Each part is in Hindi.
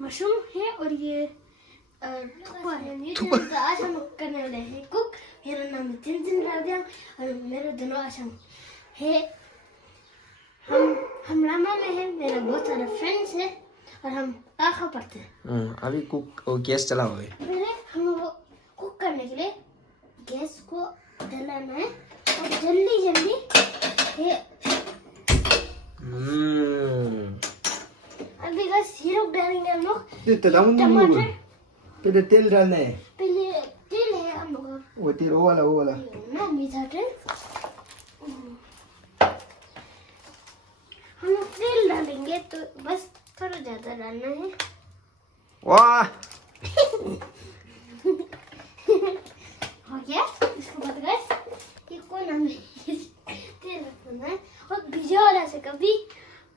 मशरूम है और ये थुक्पा है। तो आज हम करने वाले हैं कुक। मेरा नाम है जिन राजा और मेरे दोनों आज हम है हम लामा में है। मेरा बहुत सारे फ्रेंड्स है और हम ताखा पढ़ते हैं। अभी कुक गैस चला हुआ है। पहले हम लोग कुक करने के लिए गैस को जलाना है और जल्दी ये अभी बस हीरो डालेंगे हम लोग टमाटर। पहले तेल डालना है। पहले तेल है हम लोग वो तेल वो वाला ना मीठा तेल। हम लोग तेल डालेंगे तो बस थोड़ा ज्यादा डालना है। वाह हो गया। इसको बाद गाइस ये कोना में तेल रखना है और भिजा वाला से कभी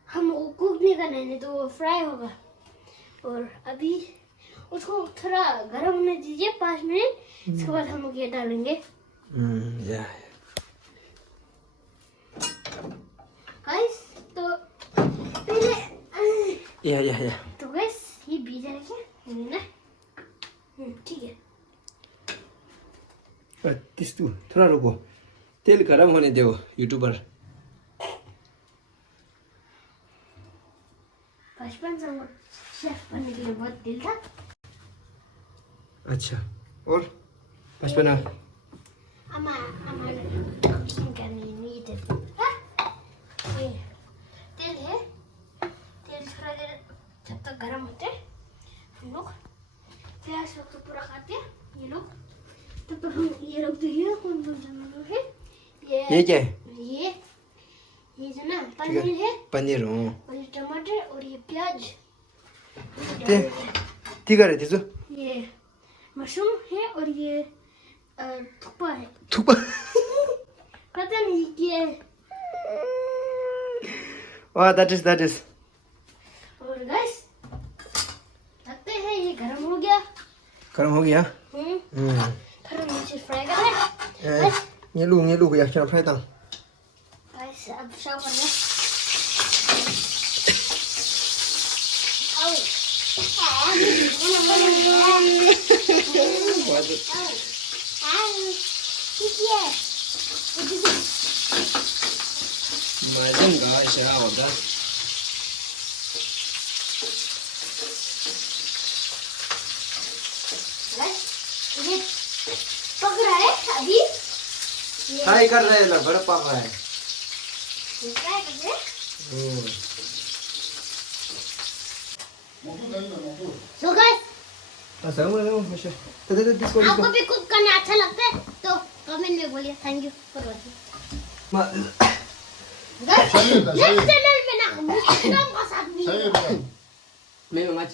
हम कुक नहीं करना है तो वो फ्राई होगा। और अभी उसको थोड़ा गर्म होने दीजिए 5 मिनट। इसके बाद हम लोग ये डालेंगे। गाइस तो पहले तो गाइस ये भिजा रखिए ना। ठीक है। त्यस्तो थोड़ा रुको। तेल गरम होने दो यूट्यूबर। बचपन से हम शेफ बनने के लिए बहुत दिल था। अच्छा और बचपन अम्मा नहीं थे। तेल है। तेल थोड़ा देर जब तक गर्म होते हम लोग प्याज लोग तो पूरा खाते हैं ये लोग। तब तक हम ये लोग देखिए कौन कौन सा है। ये क्या है? ये जो ना पनीर है। पनीर और ये टमाटर और ये प्याज। ठीक है रे ये मशरूम है और ये थुक्पा है। थुक्पा पता नहीं क्या है। वाह दैट इज और गाइस लगते हैं ये गरम हो गया। गरम हो गया। फिर हम इसे फ्राई कर रहे हैं। ये लू या क्या फ्राई था। गाइस अब सर्व कर रहे हैं। मजेंगा क्या होगा। ये पक रहा है अभी। फ्राई कर रहे हैं लगभग पक रहा है। ये फ्राई कर रहे हैं। So guys, आपको भी कुक करना अच्छा लगता है तो कमेंट में बोलिए। Thank you for watching. Guys next channel में ना मुस्लिम का साथ भी मैं मंगा